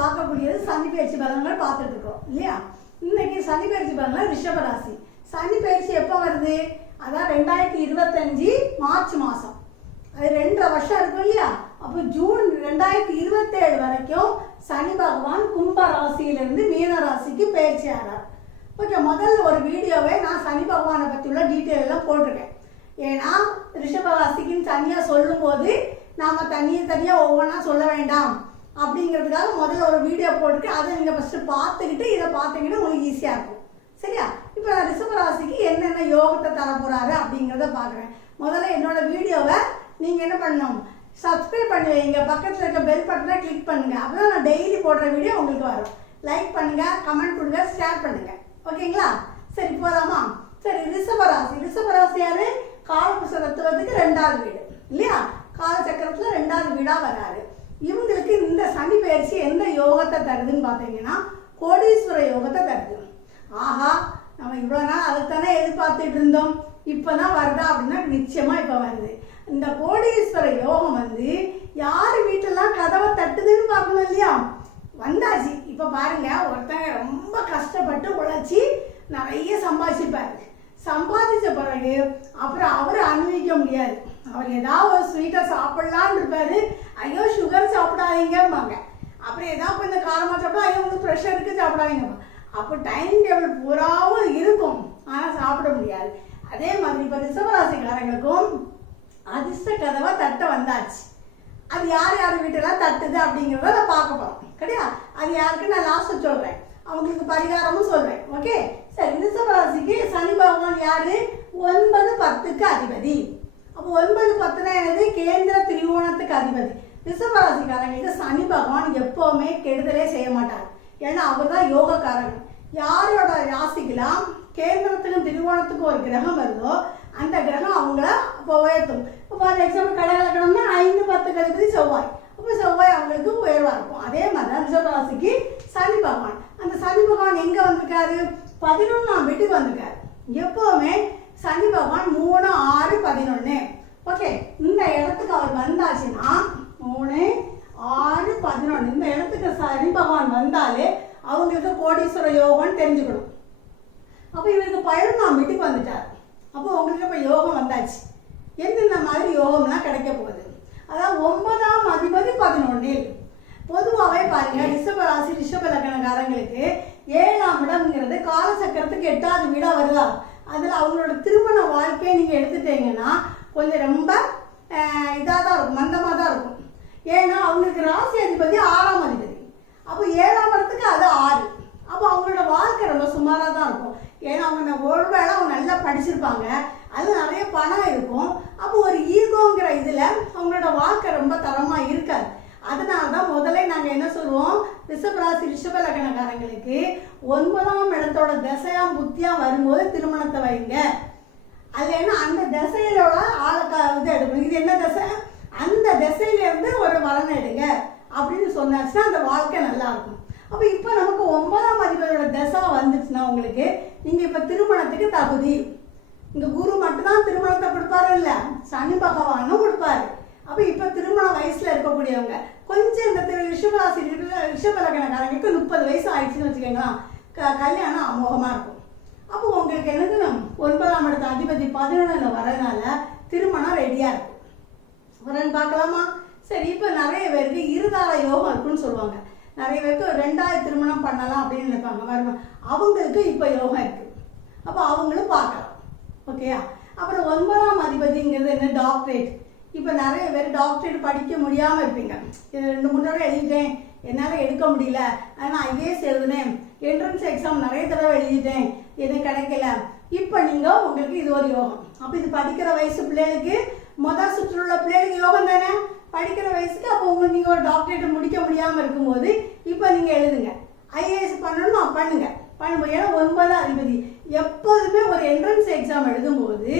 பார்க்கக்கூடியது சனி பயிற்சி பலன்கள் பார்த்துட்டு இருக்கோம் இல்லையா? இன்னைக்கு சனி பயிற்சி பலன்கள் ரிஷபராசி. சனி பயிற்சி எப்போ வருது? அதான் 2025 மார்ச் மாதம். அது 2.5 வருஷம் இருக்கும் இல்லையா? அப்போ ஜூன் 2027 வரைக்கும் சனி பகவான் கும்ப ராசியிலிருந்து மீன ராசிக்கு பயிற்சி ஆகிறார். ஓகே, முதல்ல ஒரு வீடியோவை நான் சனி பகவானை பற்றி உள்ள டீட்டெயில் எல்லாம் போட்டிருக்கேன். ஏன்னா ரிஷபராசிக்குன்னு தனியாக சொல்லும்போது நாம் தனியாக ஒவ்வொன்றா சொல்ல வேண்டாம் அப்படிங்கிறதுக்காக முதல்ல ஒரு வீடியோ போட்டுட்டு அதை நீங்கள் ஃபஸ்ட்டு பார்த்துக்கிட்டு இதை பார்த்தீங்கன்னா உங்களுக்கு ஈஸியாக இருக்கும். சரியா? இப்போ நான் ரிஷபராசிக்கு என்னென்ன யோகத்தை தர போகிறாரு அப்படிங்கிறத பார்க்குறேன். முதல்ல என்னோட வீடியோவை நீங்கள் என்ன பண்ணணும், சப்ஸ்கிரைப் பண்ணி வைங்க, பக்கத்தில் இருக்க பெல் பட்டனை கிளிக் பண்ணுங்கள். அப்போ நான் டெய்லி போடுற வீடியோ உங்களுக்கு வரும். லைக் பண்ணுங்கள், கமெண்ட் கொடுங்க, ஷேர் பண்ணுங்கள். ஓகேங்களா? சரி, போகலாமா? சரி, ரிஷபராசி யாரு? காலபுருஷ தத்துவத்துக்கு 2வது வீடு இல்லையா? காலச்சக்கரத்தில் 2வது வீடாக வராரு. இவங்களுக்கு இந்த சனி பயிற்சி எந்த யோகத்தை தருதுன்னு பார்த்தீங்கன்னா கோடீஸ்வர யோகத்தை தருது. ஆஹா, நம்ம இவ்வளோ நாள் அதைத்தானே எதிர்பார்த்துட்டு இருந்தோம், இப்போதான் வருதா அப்படின்னா நிச்சயமாக இப்போ வருது. இந்த கோடீஸ்வர யோகம் யார் வீட்டெல்லாம் கதவை தட்டுதுன்னு பார்க்கணும் இல்லையா? வந்தாச்சு. இப்போ பாருங்க, ஒருத்தங்க ரொம்ப கஷ்டப்பட்டு உழைச்சி நிறைய சம்பாதிச்சிருப்பாரு. சம்பாதிச்ச பிறகு அப்புறம் அவர் அனுபவிக்க முடியாது. அவர் ஏதாவது ஒரு ஸ்வீட்டை சாப்பிடலான்னு இருப்பாரு. ஐயோ சுகர் சாப்பிடாதீங்கம்பாங்க. அப்புறம் ஏதாவது கொஞ்சம் காரமாக சாப்பிட்டா ஐயோ உங்களுக்கு ப்ரெஷர் இருக்குது சாப்பிடாதீங்கம்மா. அப்போ டைம் டேபிள் பூராவும் இருக்கும், ஆனால் சாப்பிட முடியாது. அதே மாதிரி இப்போ ரிஷபராசிக்காரங்களுக்கும் அதிர்ஷ்ட கதவை தட்ட வந்தாச்சு. அது யார் யார் வீட்டெல்லாம் தட்டுது அப்படிங்கிறத நான் பார்க்க போகிறோம். கிடையாது, அது யாருக்கு நான் லாஸ்ட் சொல்கிறேன், அவங்களுக்கு பரிகாரமும் சொல்கிறேன். ஓகே, சரி. ரிஷபராசிக்கு சனி பகவான் யாரு? 9, 10க்கு அதிபதி. அப்போ 9, 10 என்னது? கேந்திர திரிகோணத்துக்கு அதிபதி. ரிஷபராசிக்காரங்களுக்கு சனி பகவான் எப்பவுமே கெடுதலே செய்ய மாட்டார். ஏன்னா அவர் தான் யோகக்காரன். யாரோட ராசிக்கெல்லாம் கேந்திரத்துக்கும் திரிகோணத்துக்கும் ஒரு கிரகம் வருதோ அந்த கிரகம் அவங்கள இப்போ உயர்த்தும். இப்போ ஃபார் எக்ஸாம்பிள் கடகலக்கணம்னா 5, 10க்கு அதிபதி செவ்வாய். அப்போ செவ்வாய் அவங்களுக்கு உயர்வாக இருக்கும். அதே மாதிரி தான் ரிஷபராசிக்கு சனி பகவான். அந்த சனி பகவான் எங்கே வந்திருக்காரு? 11ஆம் வீட்டுக்கு வந்திருக்காரு. எப்போவுமே சனி பகவான் 3, 6, 11. ஓகே, இந்த இடத்துக்கு அவர் வந்தாச்சுன்னா 3, 6, 11 இந்த இடத்துக்கு சனி பகவான் வந்தாலே அவங்களுக்கு கோடீஸ்வர யோகம்னு தெரிஞ்சுக்கணும். அப்போ இவருக்கு 11ஆம் வீட்டுக்கு வந்துட்டார். அப்போ உங்களுக்கு இப்போ யோகம் வந்தாச்சு. எந்தெந்த மாதிரி யோகம்லாம் கிடைக்க போகுது? அதாவது 9ஆம் அதிபதி 11. பொதுவாகவே பாருங்க, ரிஷபராசி ரிஷப லக்னக்காரங்களுக்கு 7ஆம் இடம்ங்கிறது காலச்சக்கரத்துக்கு 8வது வீடாக வருதா? அதில் அவங்களோட திருமண வாழ்க்கையை நீங்கள் எடுத்துட்டீங்கன்னா கொஞ்சம் ரொம்ப இதாக தான் இருக்கும், மந்தமாக தான் இருக்கும். ஏன்னா அவங்களுக்கு ராசி அதிபதி 6ஆம் அதிபதி. அப்போ 7ஆம் இடத்துக்கு அது 6. அப்போ அவங்களோட வாழ்க்கை ரொம்ப சுமாராக தான் இருக்கும். ஏன்னா அவங்க ஒருவேளை அவங்க நல்லா படிச்சிருப்பாங்க, அது நிறைய பணம் இருக்கும். அப்போ ஒரு ஈகோங்கிற இதில் அவங்களோட வாழ்க்கை ரொம்ப தரமாக இருக்காது. அதனால தான் முதல்ல நாங்கள் என்ன சொல்லுவோம், ரிஷபராசி ரிஷப லக்னக்காரங்களுக்கு 9ஆம் இடத்தோட தசையாம் புத்தியாக வரும்போது திருமணத்தை வைங்க. அது ஏன்னா அந்த தசையிலோட இது எடுக்கணும். இது என்ன தசை? அந்த தசையிலேருந்து ஒரு வரனை எடுங்க அப்படின்னு சொன்னாச்சுன்னா அந்த வாழ்க்கை நல்லா இருக்கும். அப்போ இப்போ நமக்கு 9ஆம் அதிபதியோட தசை வந்துச்சுன்னா உங்களுக்கு நீங்கள் இப்போ திருமணத்துக்கு தகுதி. இந்த குரு மட்டும்தான் திருமணத்தை கொடுப்பாரு இல்லை, சனி பகவானும் கொடுப்பாரு. அப்போ இப்போ திருமண வயசில் இருக்கக்கூடியவங்க கொஞ்சம் இந்த ரிஷபராசி ரிஷப லக்னக்காரங்களுக்கு 30 வயசு ஆயிடுச்சுன்னு வச்சுக்கோங்களேன், கல்யாணம் அமோகமாக இருக்கும். அப்போ உங்களுக்கு என்னது, 9ஆம் இடத்து அதிபதி 11ல் வரதுனால திருமணம் ரெடியாக இருக்கும். வரன்னு பார்க்கலாமா? சரி, இப்போ நிறைய பேருக்கு இருதார யோகம் இருக்குன்னு சொல்லுவாங்க. நிறைய பேருக்கு 2வது திருமணம் பண்ணலாம் அப்படின்னு நினைப்பாங்க. வருமா அவங்களுக்கு இப்போ யோகம் இருக்குது. அப்போ அவங்களும் பார்க்கலாம். ஓகேயா? அப்புறம் 9ஆம் அதிபதிங்கிறது என்ன? டாக்டரேட். இப்போ நிறைய பேர் டாக்டரேட் படிக்க முடியாமல் இருப்பீங்க. 2-3 தடவை எழுதிட்டேன், என்னால் எடுக்க முடியல, ஆனால் ஐஏஎஸ் எழுதுனேன், என்ட்ரன்ஸ் எக்ஸாம் நிறைய தடவை எழுதிட்டேன், எனக்கு கிடைக்கல. இப்போ நீங்கள் உங்களுக்கு இது ஒரு யோகம். அப்போ இது படிக்கிற வயசு பிள்ளைகளுக்கு, முதல் சுற்றில் உள்ள பிள்ளைகளுக்கு யோகம் தானே படிக்கிற வயசுக்கு. அப்போ உங்களுக்கு நீங்கள் ஒரு டாக்டரேட் முடிக்க முடியாமல் இருக்கும்போது இப்போ நீங்கள் எழுதுங்க. ஐஏஎஸ் பண்ணணும்னா பண்ணும்போது, ஏன்னா 9ஆம் அதிபதி எப்போதுமே ஒரு என்ட்ரன்ஸ் எக்ஸாம் எழுதும்போது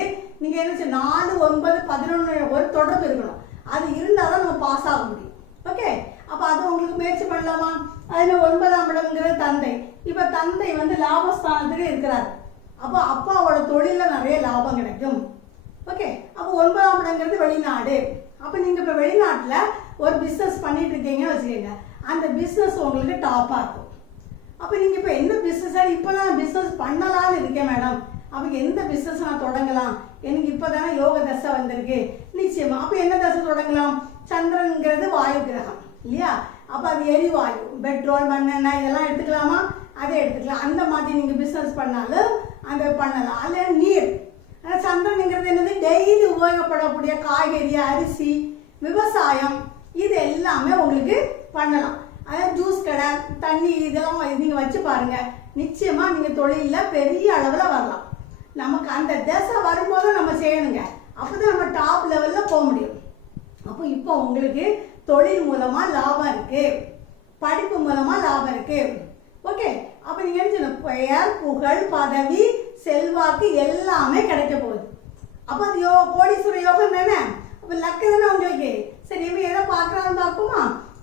நீங்கள் என்ன செய்ய 4, 9, 11 ஒரு தொடர்பு இருக்கணும். அது இருந்தால் தான் நம்ம பாஸ் ஆக முடியும். ஓகே, அப்போ அது உங்களுக்கு முயற்சி பண்ணலாமா? அதில் 9ஆம் இடம்ங்கிறது தந்தை. இப்போ தந்தை லாபஸ்தானத்துக்கு இருக்கிறார். அப்போ அப்பாவோட தொழிலில் நிறைய லாபம் கிடைக்கும். ஓகே, அப்போ 9ஆம் இடங்கிறது வெளிநாடு. அப்போ நீங்கள் இப்போ வெளிநாட்டில் ஒரு பிஸ்னஸ் பண்ணிட்டு இருக்கீங்கன்னு வச்சுக்கோங்க. அந்த பிஸ்னஸ் உங்களுக்கு டாப்பாக இருக்கும். அப்போ நீங்கள் இப்போ எந்த பிஸ்னஸாக இப்போ நான் பிஸ்னஸ் பண்ணலான்னு இருக்கேன் மேடம், அப்போ எந்த பிஸ்னஸ் நான் தொடங்கலாம், எனக்கு இப்போ தானே யோக தசை வந்திருக்கு, நிச்சயமா அப்போ என்ன தசை தொடங்கலாம்? சந்திரன்கிறது வாயு கிரகம் இல்லையா, அப்போ அது எரிவாயு, பெட்ரோல் மண்ணெண்ணெய் இதெல்லாம் எடுத்துக்கலாமா? அதை எடுத்துக்கலாம். அந்த மாதிரி நீங்கள் பிஸ்னஸ் பண்ணாலும் அதை பண்ணலாம். அதில் நீர், ஆனால் சந்திரனுங்கிறது என்னது, டெய்லி உபயோகப்படக்கூடிய காய்கறி, அரிசி, விவசாயம், இது எல்லாமே உங்களுக்கு பண்ணலாம். அதாவது ஜூஸ் கடை, தண்ணி, இதெல்லாம் நீங்கள் வச்சு பாருங்கள், நிச்சயமாக நீங்கள் தொழிலில் பெரிய அளவில் வரலாம். நமக்கு அந்த தசை வரும்போது நம்ம செய்யணுங்க, அப்போ தான் நம்ம டாப் லெவலில் போக முடியும். அப்போ இப்போ உங்களுக்கு தொழில் மூலமாக லாபம் இருக்குது, படிப்பு மூலமாக லாபம் இருக்குது. ஓகே, அப்போ நீங்கள் என்ன சொல்லணும், பெயர், புகழ், பதவி, செல்வாக்கு எல்லாமே கிடைக்க போகுது. அப்போ அது கோடீஸ்வர யோகம் தானே, அப்போ லக்கு தானே உங்களுக்கு. சரி, இப்போ எதை பார்க்குறான்னு பார்ப்போமா?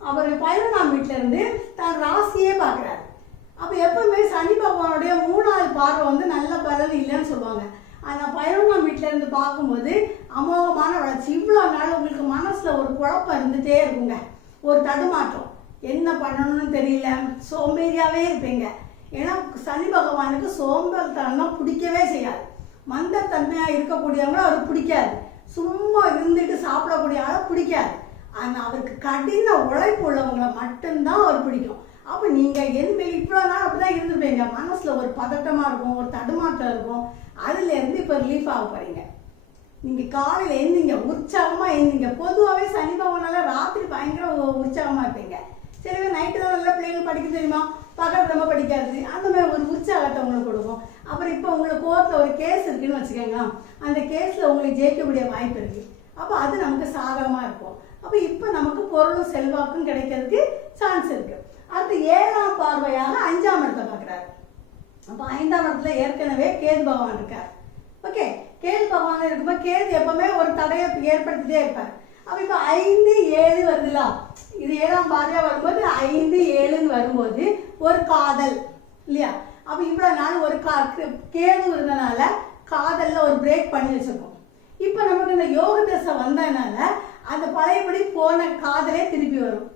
அவர் 11ஆம் வீட்டில் இருந்து தன் ராசியே பார்க்குறாரு. அப்போ எப்பவுமே சனி பகவானுடைய 3வது பார்வை வந்து நல்ல பலன் இல்லைன்னு சொல்லுவாங்க. ஆனால் 11ஆம் வீட்டில் இருந்து பார்க்கும்போது அமோகமான வளர்ச்சி. இவ்வளோ நாள் உங்களுக்கு மனசில் ஒரு குழப்பம் இருந்துகிட்டே இருக்குங்க, ஒரு தடுமாற்றம், என்ன பண்ணணும்னு தெரியல, சோம்பேறியாகவே இருப்பீங்க. ஏன்னா சனி பகவானுக்கு சோம்பேறித்தனம் பிடிக்கவே செய்யாது. மந்தத்தன்மையாக இருக்கக்கூடியவங்களும் அவருக்கு பிடிக்காது, சும்மா இருந்துட்டு சாப்பிடக்கூடிய ஆளை பிடிக்காது. ஆனால் அவருக்கு கடின உழைப்பு உள்ளவங்களை மட்டும்தான் அவர் பிடிக்கும். அப்போ நீங்கள் இவ்வளோ நாள் அப்படி தான் இருந்துருப்பீங்க, மனசில் ஒரு பதட்டமாக இருக்கும், ஒரு தடுமாற்றம் இருக்கும். அதுலேருந்து இப்போ ரிலீஃப் ஆக போகிறீங்க. நீங்கள் காலையில் எழுந்திங்க, உற்சாகமாக எழுந்திங்க. பொதுவாகவே சனி பகவானால ராத்திரி பயங்கர உற்சாகமாக இருப்பீங்க. சில பேர் நைட்டு தான் நல்லா பிள்ளைகள் படிக்க தெரியுமா, பகல் ரொம்ப படிக்காது, அந்த மாதிரி ஒரு உற்சாகத்தை உங்களுக்கு கொடுக்கும். அப்புறம் இப்போ உங்களுக்கு கோர்ட்டில் ஒரு கேஸ் இருக்குன்னு வச்சுக்கோங்க, அந்த கேஸில் உங்களுக்கு ஜெயிக்கக்கூடிய வாய்ப்பு இருக்குது. அப்போ அது நமக்கு சாதகமாக இருக்கும். அப்போ இப்போ நமக்கு பொருளும் செல்வாக்கும் கிடைக்கிறதுக்கு சான்ஸ் இருக்குது. அடுத்து 7ஆம் பார்வையாக 5ஆம் இடத்தை பார்க்குறாரு. அப்போ 5ஆம் இடத்துல ஏற்கனவே கேது பகவான் இருக்கார். ஓகே, கேது பகவான் இருக்கும்போது கேது எப்பவுமே ஒரு தடையை ஏற்படுத்திட்டே இருப்பார். அப்போ இப்போ 5, 7 வருதுல, இது 7ஆம் பார்வையாக வரும்போது 5, 7ன்னு வரும்போது ஒரு காதல் இல்லையா. அப்போ இவ்வளோ நாள் ஒரு கேது இருந்தனால காதலில் ஒரு பிரேக் பண்ணி வச்சுருக்கோம். இப்போ நமக்கு இந்த யோக தசை வந்ததுனால அந்த பழையபடி போன காதலே திருப்பி வரும்.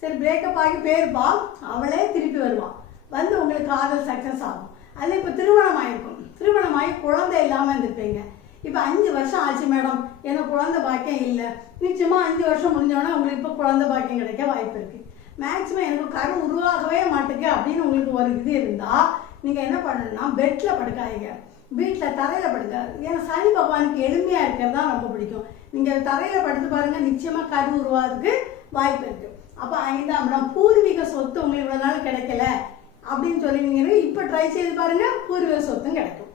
சரி, பிரேக்கப் ஆகி போயிருப்பா, அவளே திருப்பி வருவான், வந்து உங்களுக்கு காதல் சக்ஸஸ் ஆகும். அதில் இப்போ திருமணம் ஆகிருக்கும், திருமணமாகி குழந்தை இல்லாமல் இருந்திருப்பீங்க. இப்போ 5 வருஷம் ஆச்சு மேடம், எனக்கு குழந்தை பாக்கியம் இல்லை. நிச்சயமாக 5 வருஷம் முடிஞ்சோன்னா உங்களுக்கு இப்போ குழந்தை பாக்கியம் கிடைக்க வாய்ப்பு இருக்குது. மேக்ஸிமம் எனக்கு கரு உருவாகவே மாட்டேங்க அப்படின்னு உங்களுக்கு ஒரு இது இருந்தால் நீங்கள் என்ன பண்ணணும்னா, பெட்டில் படுக்காதீங்க, வீட்டில் தரையில் படுக்காது. ஏன்னா சனி பகவானுக்கு எளிமையாக இருக்கிறது தான் ரொம்ப பிடிக்கும். நீங்கள் தரையில் படுத்து பாருங்கள், நிச்சயமாக கரு உருவாகிறதுக்கு வாய்ப்பு இருக்குது. அப்போ 5ஆம் இடம், பூர்வீக சொத்து உங்களுக்கு இவ்வளோ நாள் கிடைக்கல அப்படின்னு சொல்லிங்கன்னா இப்போ ட்ரை செய்து பாருங்கள், பூர்வீக சொத்தும் கிடைக்கும்.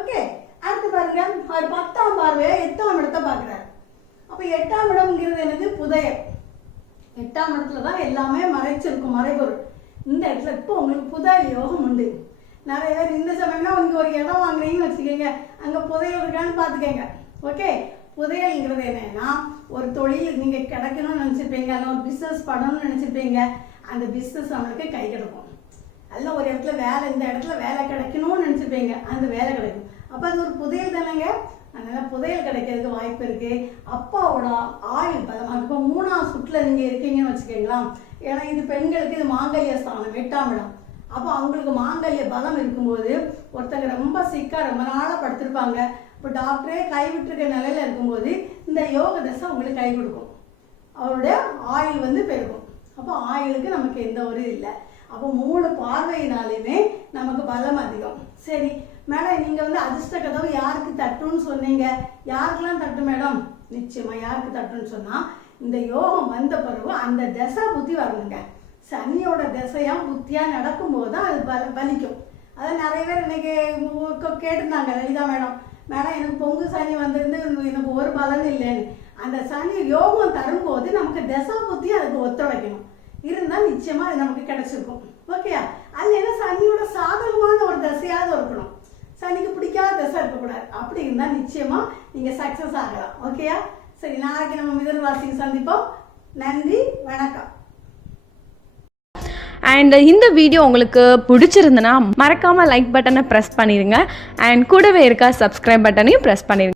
ஓகே, அடுத்து பாருங்க, அவர் 10ஆம் பார்வையை 8ஆம் இடத்தை பார்க்குறாரு. அப்போ 8ஆம் இடம்ங்கிறது எனக்கு புதையல். 8ஆம் இடத்துல தான் எல்லாமே மறைச்சிருக்கும், மறைபொருள். இந்த இடத்துல இப்போ உங்களுக்கு புதையல் யோகம் உண்டு. நிறைய பேர் இந்த சமயம்னா நீங்கள் ஒரு இடம் வாங்குறீங்கன்னு வச்சுக்கோங்க, அங்கே புதையல் இருக்கான்னு பார்த்துக்கோங்க. ஓகே, புதையல்ங்கிறது என்னன்னா, ஒரு தொழில் நீங்கள் கிடைக்கணும்னு நினச்சிருப்பீங்க, அதில் ஒரு பிஸ்னஸ் பண்ணணும்னு நினச்சிருப்பீங்க, அந்த பிஸ்னஸ் நம்மளுக்கு கை கிடைக்கும். அதில் ஒரு இடத்துல வேலை, இந்த இடத்துல வேலை கிடைக்கணும்னு நினச்சிருப்பீங்க, அந்த வேலை கிடைக்கும். அப்போ அது ஒரு புதையல் தானேங்க, அதனால் புதையல் கிடைக்கிறதுக்கு வாய்ப்பு இருக்குது. அப்பாவோட ஆயுள் பலமாக இப்போ 3ஆம் சுற்றில் நீங்கள் இருக்கீங்கன்னு வச்சுக்கோங்களா. ஏன்னா இது பெண்களுக்கு இது மாங்கல்ய ஸ்தானம், 8ஆம் இடம். அப்போ அவங்களுக்கு மாங்கல்ய பலம் இருக்கும்போது ஒருத்தங்க ரொம்ப சிக்காக ரொம்ப நாளாக படுத்திருப்பாங்க, இப்போ டாக்டரே கைவிட்டுருக்க நிலையில் இருக்கும்போது இந்த யோக தசை உங்களுக்கு கை கொடுக்கும், அவருடைய ஆயுள் வந்து பெருகும். அப்போ ஆயுளுக்கு நமக்கு எந்த ஒரு இல்லை. அப்போ 3 பார்வையினாலுமே நமக்கு பலம் அதிகம். சரி மேடம், நீங்கள் வந்து அதிர்ஷ்ட கதவு யாருக்கு தட்டுன்னு சொன்னீங்க, யாருக்கெல்லாம் தட்டு மேடம்? நிச்சயமாக யாருக்கு தட்டுன்னு சொன்னால், இந்த யோகம் வந்த பிறகு அந்த தசை புத்தி வரணுங்க. சனியோட திசையாக புத்தியாக நடக்கும்போது தான் அது பலிக்கும். அதான் நிறைய பேர் இன்னைக்கு கேட்டிருந்தாங்க, லலிதா மேடம், எனக்கு பொங்கு சனி வந்திருந்து எனக்கு ஒரு பலன் இல்லைன்னு. அந்த சனி யோகம் தரும்போது நமக்கு தசா புத்தி அதுக்கு ஒத்துழைக்கணும், இருந்தால் நிச்சயமாக அது நமக்கு கிடைச்சிருக்கும். ஓகேயா, அது என்ன சனியோட சாதகமான ஒரு தசையாவது இருக்கணும், சனிக்கு பிடிக்காத தசை இருக்கக்கூடாது. அப்படி இருந்தால் நிச்சயமாக நீங்கள் சக்ஸஸ் ஆகலாம். ஓகேயா, சரி, நாளைக்கு நம்ம மிதுன ராசிக்கு சந்திப்போம். நன்றி, வணக்கம். அண்ட் இந்த வீடியோ உங்களுக்கு பிடிச்சிருந்துன்னா மறக்காமல் லைக் பட்டனை ப்ரெஸ் பண்ணிடுங்க. அண்ட் கூடவே இருக்க சப்ஸ்கிரைப் பட்டனையும் ப்ரெஸ் பண்ணிடுங்க.